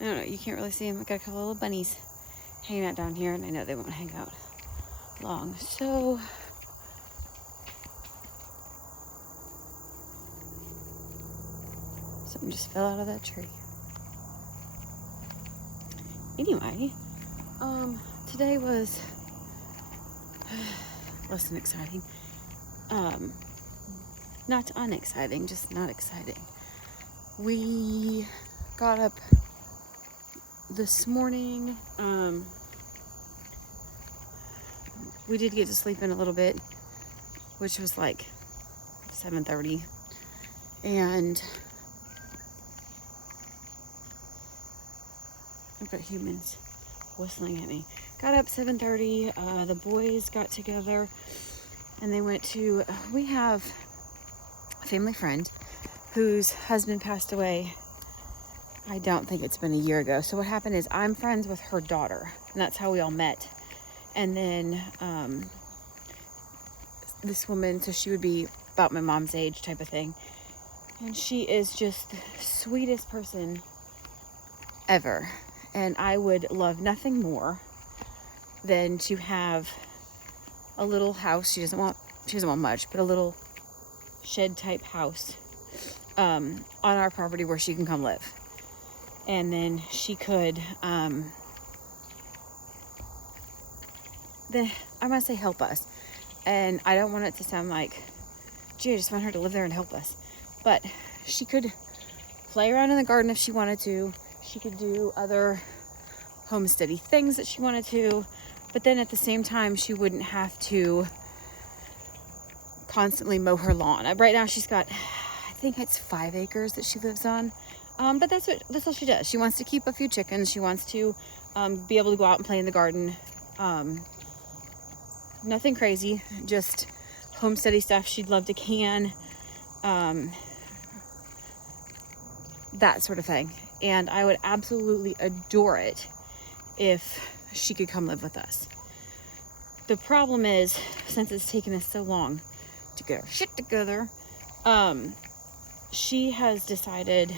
I don't know, you can't really see them. I got a couple little bunnies hanging out down here, and I know they won't hang out long. So something just fell out of that tree. Anyway, today was less than exciting. Not unexciting, just not exciting. We got up this morning. We did get to sleep in a little bit, which was like 7:30, and I've got humans whistling at me. Got up 7:30. The boys got together and they went to, we have a family friend whose husband passed away. I don't think it's been a year ago. So what happened is I'm friends with her daughter, and that's how we all met. And then this woman, so she would be about my mom's age type of thing, and she is just the sweetest person ever. And I would love nothing more than to have a little house. She doesn't want much, but a little shed type house on our property where she can come live. And then she could, then I'm gonna say help us. And I don't want it to sound like, gee, I just want her to live there and help us. But she could play around in the garden if she wanted to. She could do other homesteady things that she wanted to. But then at the same time, she wouldn't have to constantly mow her lawn. Right now she's got, I think it's 5 acres that she lives on. But that's all she does. She wants to keep a few chickens. She wants to be able to go out and play in the garden. Nothing crazy, just homesteady stuff. She'd love to can, that sort of thing. And I would absolutely adore it if she could come live with us. The problem is, since it's taken us so long to get our shit together, she has decided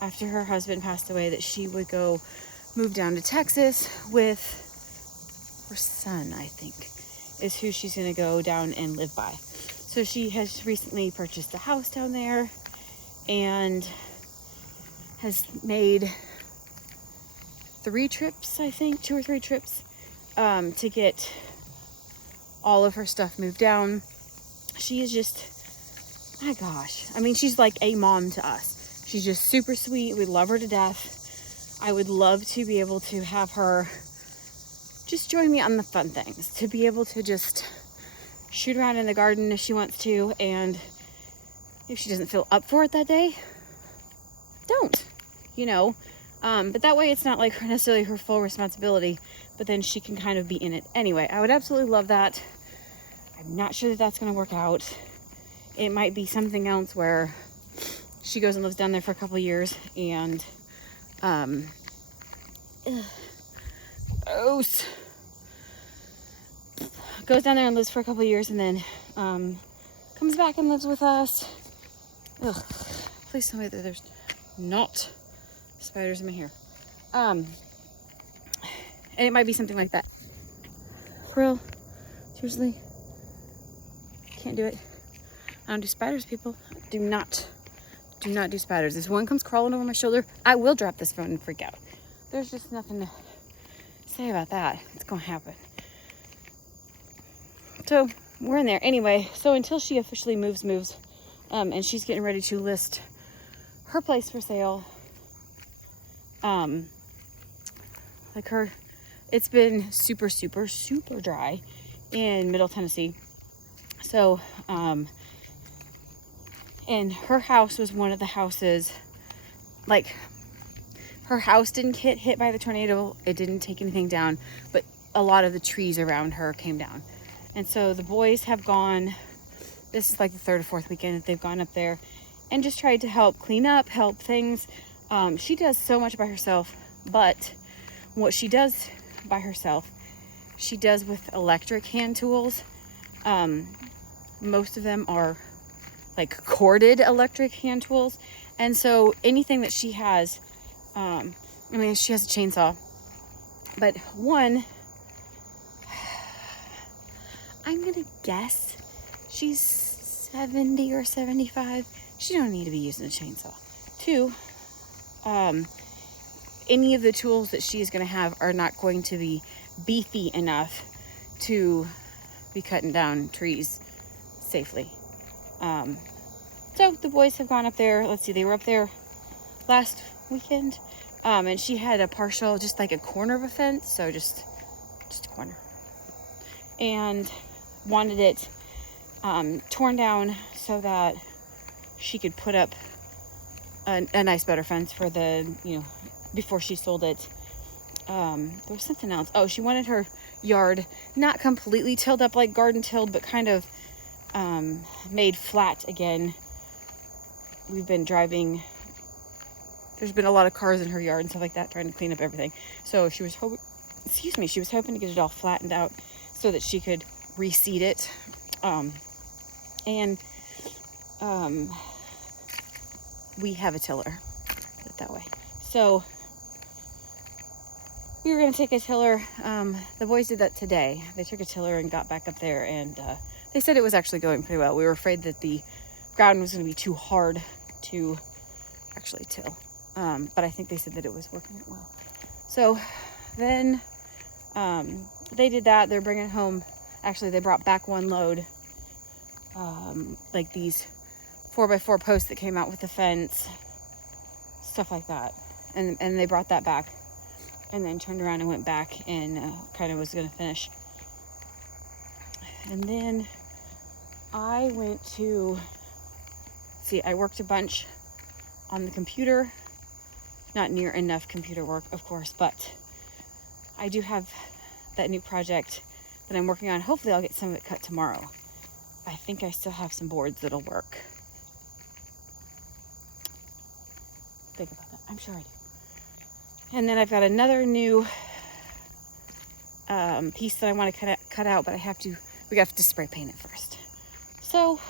after her husband passed away that she would go move down to Texas with her son, I think, is who she's going to go down and live by. So she has recently purchased a house down there and has made 3 trips, I think, 2 or 3 trips, to get all of her stuff moved down. She is just, my gosh, I mean, she's like a mom to us. She's just super sweet. We love her to death. I would love to be able to have her just join me on the fun things, to be able to just shoot around in the garden if she wants to, and if she doesn't feel up for it that day, don't, but that way it's not like necessarily her full responsibility, but then she can kind of be in it anyway. I would absolutely love that. I'm not sure that that's going to work out. It might be something else where she goes and lives down there for a couple of years and goes down there and lives for a couple of years and then comes back and lives with us. Ugh, please tell me that there's not spiders in my hair. And it might be something like that. For real, seriously, can't do it. I don't do spiders, people. Do not do spiders. If one comes crawling over my shoulder, I will drop this phone and freak out. There's just nothing to say about that. It's gonna happen. So we're in there anyway. So until she officially moves, and she's getting ready to list her place for sale. It's been super dry in Middle Tennessee. So, and her house was one of the houses, like, her house didn't get hit by the tornado. It didn't take anything down, but a lot of the trees around her came down. And so the boys have gone, this is like the 3rd or 4th weekend that they've gone up there and just tried to help clean up, help things. She does so much by herself, but what she does by herself, she does with electric hand tools. Most of them are like corded electric hand tools. And so anything that she has, I mean, she has a chainsaw, but one, I'm gonna guess she's 70 or 75. She don't need to be using a chainsaw. Two, any of the tools that she is going to have are not going to be beefy enough to be cutting down trees safely. So the boys have gone up there. Let's see, they were up there last weekend, and she had a partial, just like a corner of a fence, so just a corner, and wanted it torn down so that she could put up a nice better fence for the, before she sold it. There was something else. Oh, she wanted her yard not completely tilled up like garden tilled, but kind of made flat again. We've been driving, there's been a lot of cars in her yard and stuff like that, trying to clean up everything. So she was hoping to get it all flattened out so that she could reseed it. We have a tiller, put it that way. So we were going to take a tiller. The boys did that today. They took a tiller and got back up there, and they said it was actually going pretty well. We were afraid that the ground was going to be too hard to actually till. But I think they said that it was working well. So then they did that. They're bringing home, actually they brought back one load, like these 4x4 posts that came out with the fence, stuff like that. And they brought that back and then turned around and went back and kind of was going to finish. And then I went to, I worked a bunch on the computer. Not near enough computer work, of course, but I do have that new project that I'm working on. Hopefully I'll get some of it cut tomorrow. I think I still have some boards that'll work. Think about that. I'm sure I do. And then I've got another new piece that I want to cut out, but we have to spray paint it first. So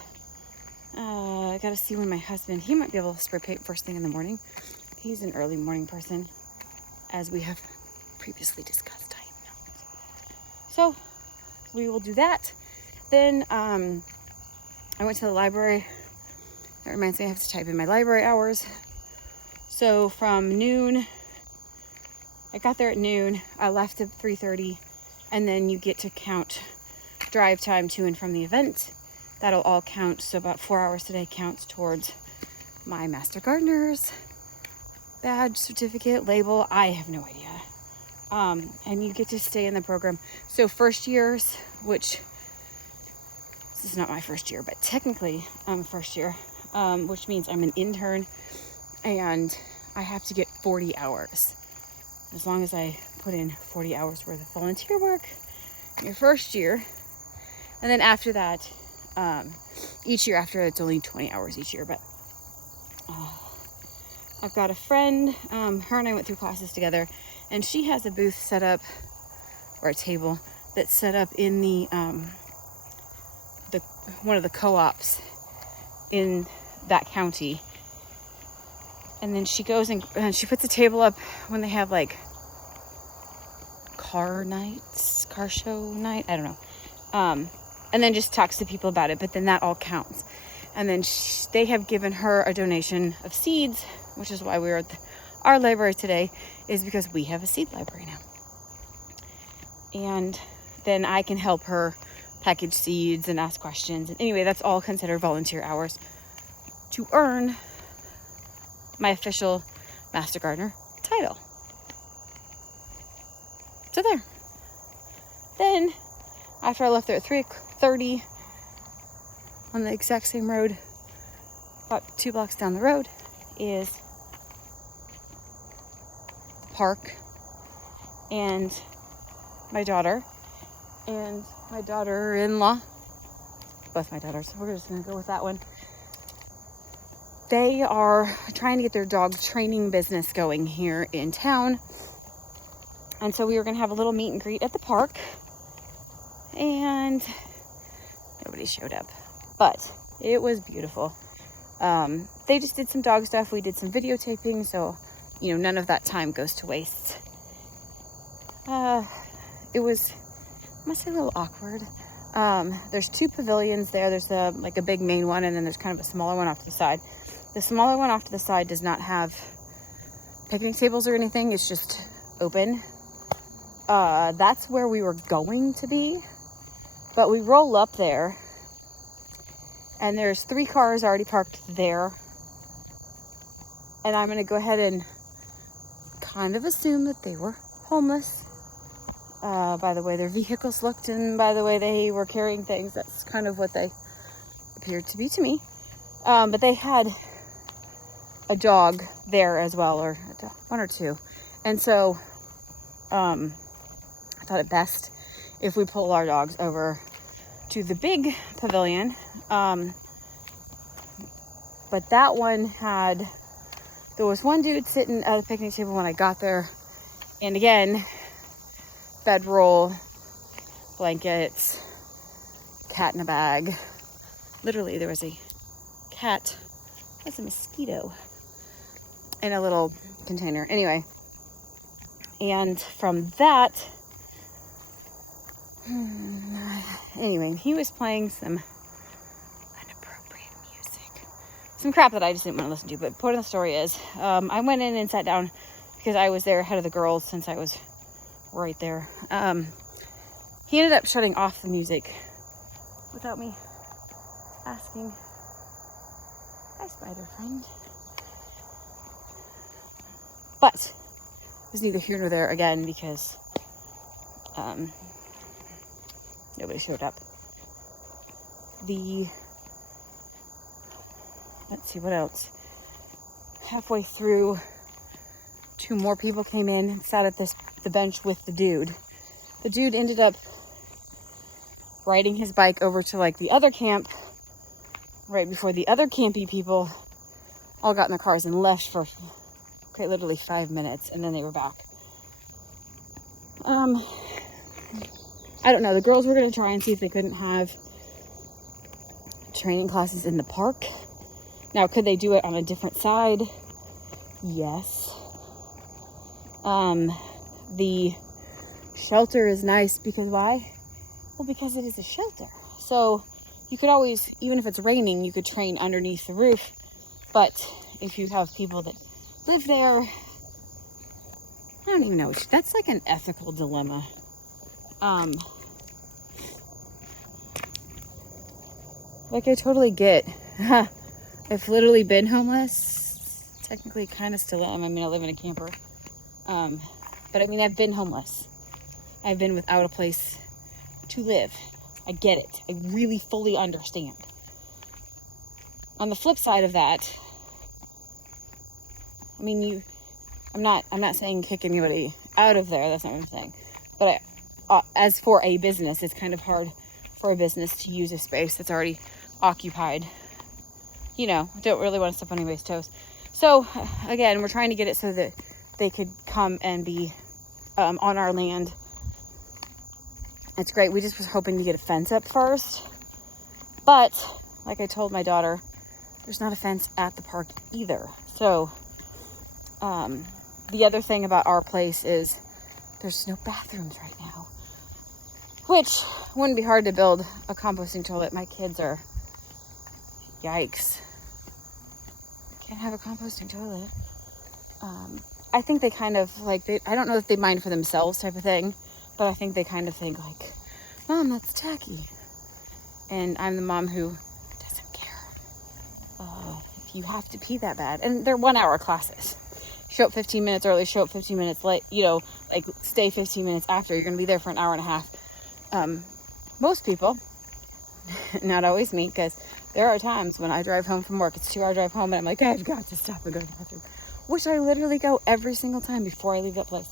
I got to see when my husband, he might be able to spray paint first thing in the morning. He's an early morning person, as we have previously discussed. I know. So we will do that. Then I went to the library. That reminds me, I have to type in my library hours. So from noon, I got there at noon. I left at 3:30, and then you get to count drive time to and from the event. That'll all count. So about 4 hours today counts towards my Master Gardener's badge, certificate, label. I have no idea. And you get to stay in the program. So first years, which this is not my first year, but technically I'm a first year, which means I'm an intern, and I have to get 40 hours. As long as I put in 40 hours worth of volunteer work in your first year. And then after that, each year after, it's only 20 hours each year. But I've got a friend, her and I went through classes together, and she has a booth set up, or a table that's set up in the one of the co-ops in that county. And then she goes and she puts a table up when they have like car show night, I don't know, and then just talks to people about it. But then that all counts. And then they have given her a donation of seeds, which is why we were at our library today, is because we have a seed library now. And then I can help her package seeds and ask questions. And anyway, that's all considered volunteer hours to earn my official Master Gardener title. So there. Then, after I left there at 3:30, on the exact same road, about 2 blocks down the road, is the park, and my daughter and my daughter-in-law, both my daughters, we're just gonna go with that one. They are trying to get their dog training business going here in town. And so we were going to have a little meet and greet at the park. And nobody showed up. But It was beautiful. They just did some dog stuff. We did some videotaping, so, you know, none of that time goes to waste. It was, I must say, a little awkward. There's 2 pavilions there. There's like a big main one, and then there's kind of a smaller one off to the side. The smaller one off to the side does not have picnic tables or anything. It's just open. That's where we were going to be, but we roll up there and there's 3 cars already parked there, and I'm going to go ahead and kind of assume that they were homeless, by the way their vehicles looked and by the way they were carrying things. That's kind of what they appeared to be to me. But they had a dog there as well, or 1 or 2, and so I thought it best if we pull our dogs over to the big pavilion. But that one there was one dude sitting at the picnic table when I got there, and again, bedroll, blankets, cat in a bag. Literally, there was a cat, that's a mosquito, in a little container. And from that, anyway, he was playing some inappropriate music, some crap that I just didn't want to listen to. But the point of the story is, I went in and sat down because I was there ahead of the girls since I was right there. He ended up shutting off the music without me asking. Hi, spider friend. But it was neither here nor there again because nobody showed up. Let's see what else. Halfway through, 2 more people came in and sat at the bench with the dude. The dude ended up riding his bike over to like the other camp right before the other campy people all got in their cars and left for quite literally 5 minutes, and then they were back. I don't know. The girls were going to try and see if they couldn't have training classes in the park. Now, could they do it on a different side? Yes. The shelter is nice because why? Well, because it is a shelter. So you could always, even if it's raining, you could train underneath the roof. But if you have people that live there, I don't even know. That's like an ethical dilemma. Like, I totally get. I've literally been homeless. Technically, kind of still am. I mean, I live in a camper. But I mean, I've been homeless. I've been without a place to live. I get it. I really fully understand. On the flip side of that, I mean, I'm not saying kick anybody out of there. That's not what I'm saying. But as for a business, it's kind of hard for a business to use a space that's already occupied. You know, don't really want to step on anybody's toes. So again, we're trying to get it so that they could come and be on our land. It's great. We just was hoping to get a fence up first. But like I told my daughter, there's not a fence at the park either. So the other thing about our place is there's no bathrooms right now, which wouldn't be hard to build a composting toilet. My kids are, yikes. Can't have a composting toilet. I think they kind of like, I don't know if they mind for themselves type of thing, but I think they kind of think like, Mom, that's tacky. And I'm the mom who doesn't care. If you have to pee that bad. And they're 1 hour classes. Show up 15 minutes early, show up 15 minutes late, you know, like stay 15 minutes after. You're going to be there for an hour and a half. Most people, not always me, because there are times when I drive home from work, it's a 2-hour drive home, and I'm like, I've got to stop and go to the bathroom, which I literally go every single time before I leave that place.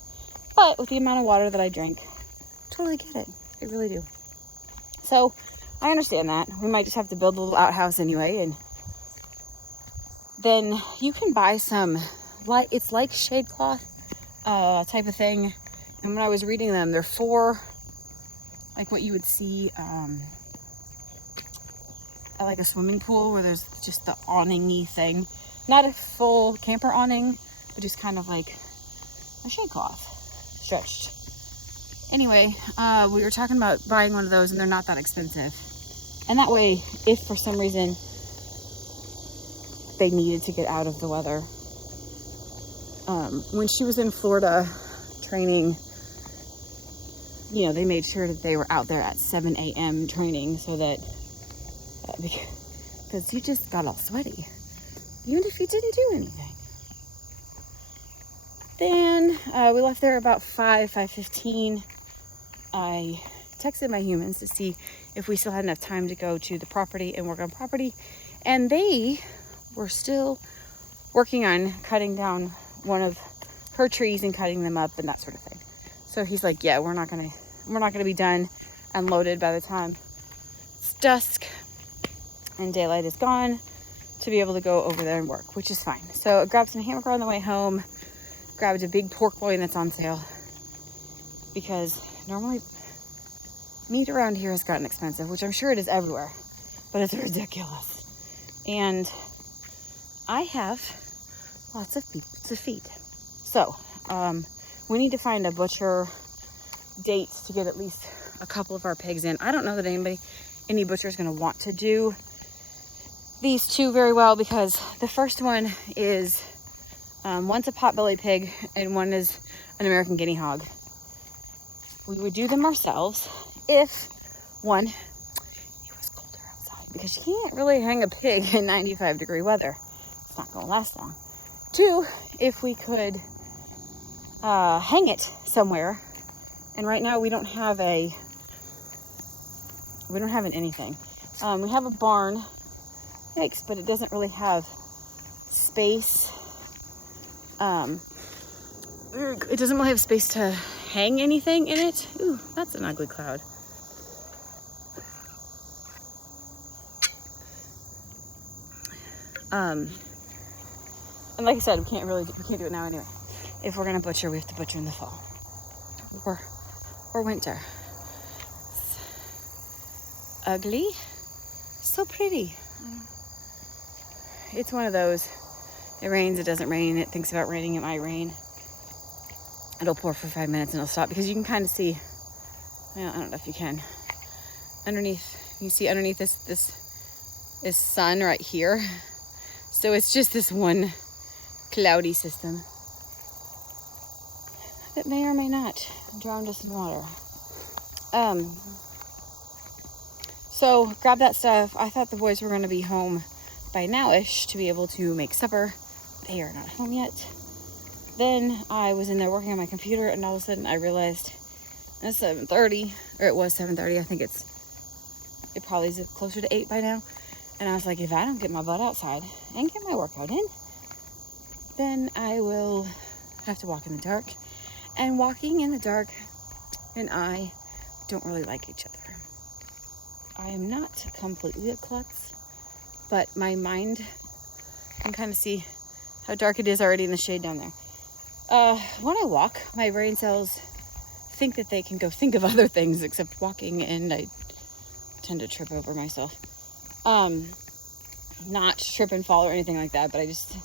But with the amount of water that I drink, totally get it. I really do. So I understand that. We might just have to build a little outhouse anyway, and then you can buy some, like, it's like shade cloth type of thing. And when I was reading them, they're for like what you would see like a swimming pool where there's just the awning-y thing. Not a full camper awning, but just kind of like a shade cloth stretched. Anyway, we were talking about buying one of those, and they're not that expensive. And that way, if for some reason they needed to get out of the weather. When she was in Florida training, you know, they made sure that they were out there at 7 a.m. training so that, because you just got all sweaty, even if you didn't do anything. Then we left there about 5:15. I texted my humans to see if we still had enough time to go to the property and work on property. And they were still working on cutting down one of her trees and cutting them up and that sort of thing. So he's like, yeah, we're not gonna be done and loaded by the time it's dusk and daylight is gone to be able to go over there and work, which is fine. So I grabbed some hamburger on the way home, grabbed a big pork loin that's on sale, because normally meat around here has gotten expensive, which I'm sure it is everywhere, but it's ridiculous. And I have lots of people to feed. So we need to find a butcher date to get at least a couple of our pigs in. I don't know that any butcher is going to want to do these two very well, because the first one is one's a potbelly pig and one is an American guinea hog. We would do them ourselves if, one, it was colder outside, because you can't really hang a pig in 95-degree weather. It's not going to last long. Two, if we could hang it somewhere. And right now we don't have anything. We have a barn, yikes, but it doesn't really have space. It doesn't really have space to hang anything in it. Ooh, that's an ugly cloud. And like I said, we can't do it now anyway. If we're gonna butcher, we have to butcher in the fall or winter. It's ugly, so pretty. It's one of those. It rains, it doesn't rain. It thinks about raining, it might rain. It'll pour for 5 minutes and it'll stop, because you can kind of see. Well, I don't know if you can. Underneath, you see underneath this is sun right here. So it's just this one cloudy system that may or may not drown us in water. So grab that stuff. I thought the boys were going to be home by nowish to be able to make supper. They are not home yet. Then I was in there working on my computer, and all of a sudden I realized it's 7:30, or it was 7:30. I think it probably is closer to 8 by now. And I was like, if I don't get my butt outside and get my workout in, then I will have to walk in the dark. And walking in the dark and I don't really like each other. I am not completely a klutz, but my mind can kind of see how dark it is already in the shade down there. When I walk, my brain cells think that they can go think of other things except walking, and I tend to trip over myself. Not trip and fall or anything like that, but I just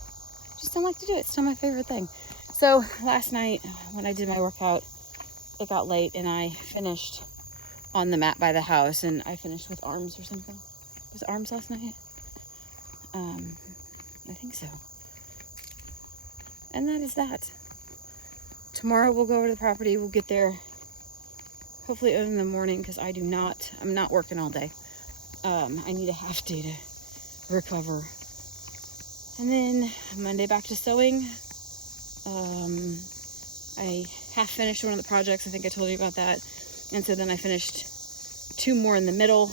don't like to do it. It's still my favorite thing. So last night when I did my workout, it got late and I finished on the mat by the house, and I finished with arms or something. Was it arms last night? I think so. And that is that. Tomorrow we'll go over to the property. We'll get there hopefully early in the morning, because I'm not working all day. I need a half day to recover. And then Monday back to sewing. I half finished one of the projects. I think I told you about that. And so then I finished 2 more in the middle.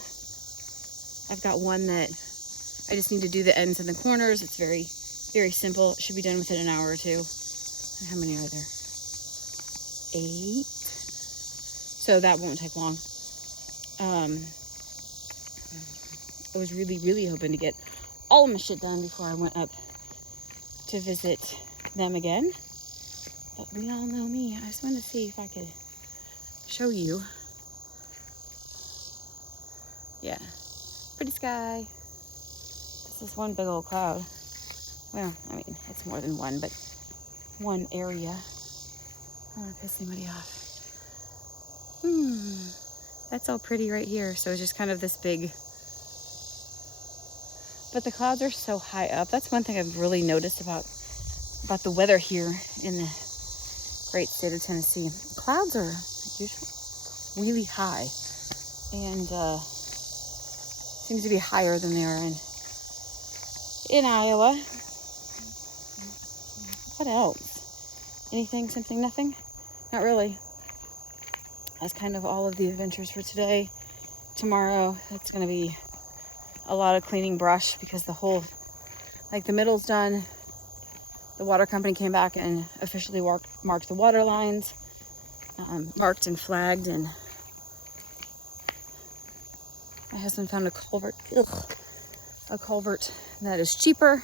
I've got one that I just need to do the ends and the corners. It's very, very simple. It should be done within an hour or 2. How many are there? 8. So that won't take long. I was really, really hoping to get all of my shit done before I went up to visit them again. But we all know me. I just wanted to see if I could show you. Yeah. Pretty sky. This is one big old cloud. Well, I mean, it's more than one, but one area. I don't want to piss anybody off. That's all pretty right here. So it's just kind of this big. But the clouds are so high up. That's one thing I've really noticed about the weather here in the great state of Tennessee. Clouds are usually really high, and seems to be higher than they are in Iowa. What else? Anything, something, nothing? Not really. That's kind of all of the adventures for today. Tomorrow, it's going to be a lot of cleaning brush because the whole, like the middle's done. The water company came back and officially marked the water lines, marked and flagged, and my husband found a culvert that is cheaper,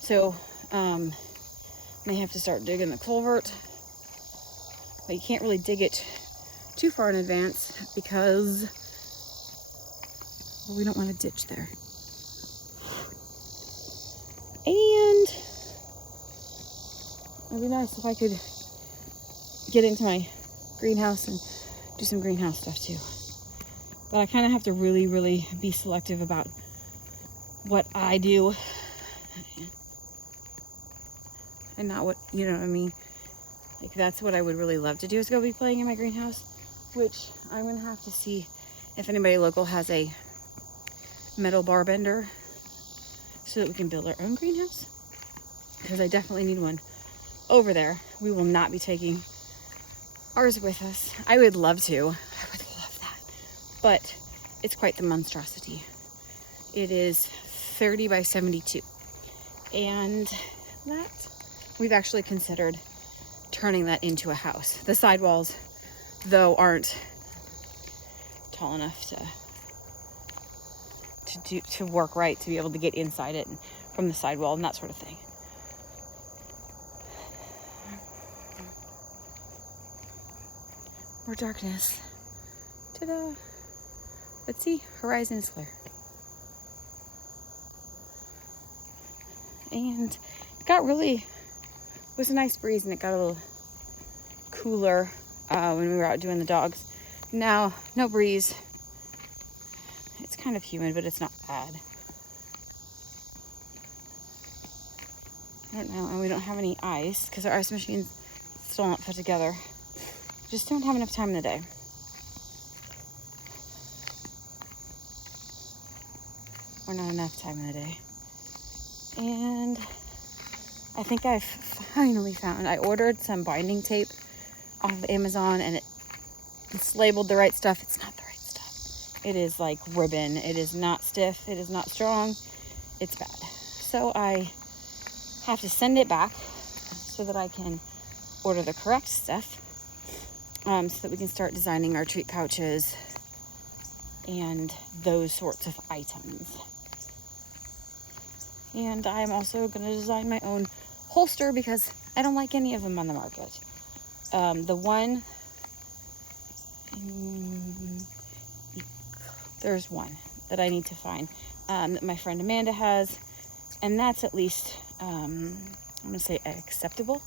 so may have to start digging the culvert, but you can't really dig it too far in advance because we don't want to ditch there. And it'd be nice if I could get into my greenhouse and do some greenhouse stuff too. But I kind of have to really, really be selective about what I do and not what, you know what I mean? Like, that's what I would really love to do, is go be playing in my greenhouse, which I'm going to have to see if anybody local has a metal bar bender so that we can build our own greenhouse, because I definitely need one over there. We will not be taking ours with us. I would love to. I would love that. But it's quite the monstrosity. It is 30 by 72. And that, we've actually considered turning that into a house. The sidewalls, though, aren't tall enough to work right, to be able to get inside it and from the sidewall and that sort of thing. More darkness. Ta-da! Let's see, horizon is clear. And it was a nice breeze, and it got a little cooler when we were out doing the dogs. Now, no breeze. It's kind of humid, but it's not bad. I don't know, and we don't have any ice because our ice machine's still not put together. Just don't have enough time in the day. Or not enough time in the day. And I think I've finally found, I ordered some binding tape off of Amazon, and it's labeled the right stuff. It's not the right stuff. It is like ribbon. It is not stiff. It is not strong. It's bad. So I have to send it back so that I can order the correct stuff, so that we can start designing our treat pouches and those sorts of items. And I'm also going to design my own holster because I don't like any of them on the market. There's one that I need to find that my friend Amanda has, and that's at least, I'm going to say acceptable,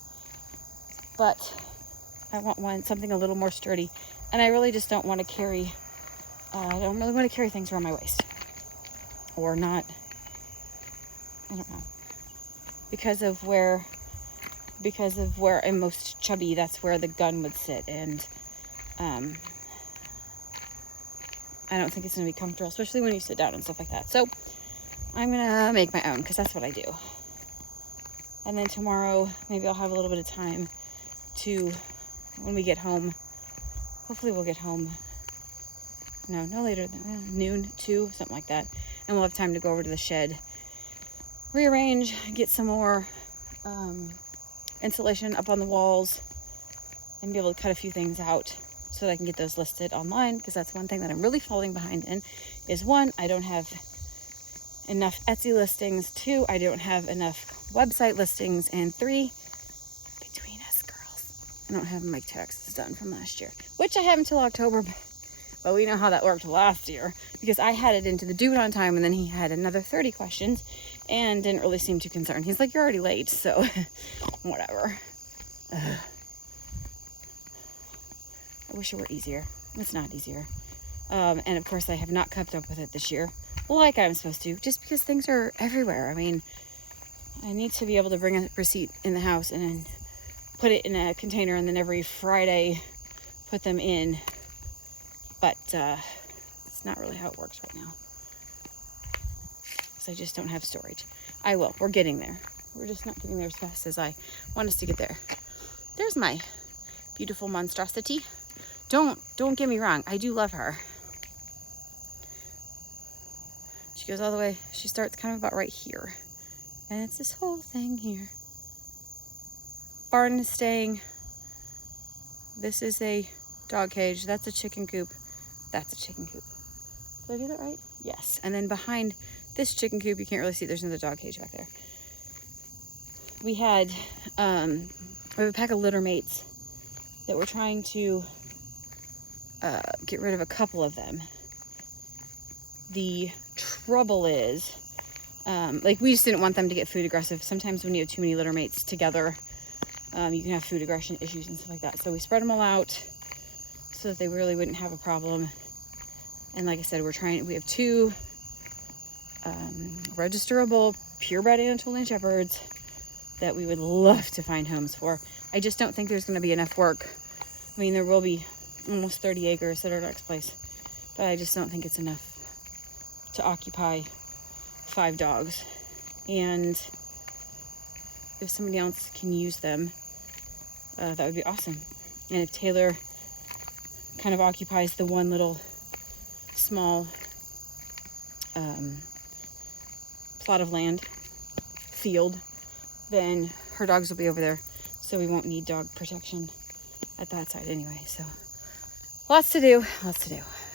but I want something a little more sturdy, and I really just don't want to carry, I don't really want to carry things around my waist, or not, I don't know, because of where I'm most chubby, that's where the gun would sit, and I don't think it's going to be comfortable, especially when you sit down and stuff like that. So I'm going to make my own, because that's what I do. And then tomorrow, maybe I'll have a little bit of time to, when we get home, hopefully we'll get home, no later than noon, 2, something like that. And we'll have time to go over to the shed, rearrange, get some more insulation up on the walls, and be able to cut a few things out so that I can get those listed online, because that's one thing that I'm really falling behind in, is 1, I don't have enough Etsy listings, 2, I don't have enough website listings, and 3, between us girls, I don't have my taxes done from last year, which I have until October, but we know how that worked last year, because I had it into the dude on time, and then he had another 30 questions, and didn't really seem too concerned. He's like, you're already late, so whatever. I wish it were easier. It's not easier. And of course I have not kept up with it this year like I'm supposed to, just because things are everywhere. I mean, I need to be able to bring a receipt in the house and then put it in a container, and then every Friday put them in. But it's not really how it works right now, because I just don't have storage. I will. We're getting there. We're just not getting there as fast as I want us to get there. There's my beautiful monstrosity. Don't get me wrong. I do love her. She goes all the way. She starts kind of about right here. And it's this whole thing here. Barn is staying. This is a dog cage. That's a chicken coop. That's a chicken coop. Did I do that right? Yes. And then behind this chicken coop, you can't really see, there's another dog cage back there. We have a pack of litter mates that we're trying to get rid of a couple of them. The trouble is, we just didn't want them to get food aggressive. Sometimes when you have too many litter mates together, you can have food aggression issues and stuff like that. So we spread them all out so that they really wouldn't have a problem. And like I said, we have 2 registerable purebred Anatolian Shepherds that we would love to find homes for. I just don't think there's going to be enough work. I mean, there will be almost 30 acres at our next place, but I just don't think it's enough to occupy 5 dogs. And if somebody else can use them, that would be awesome. And if Taylor kind of occupies the one little small plot of land, field, then her dogs will be over there, so we won't need dog protection at that side anyway. So lots to do.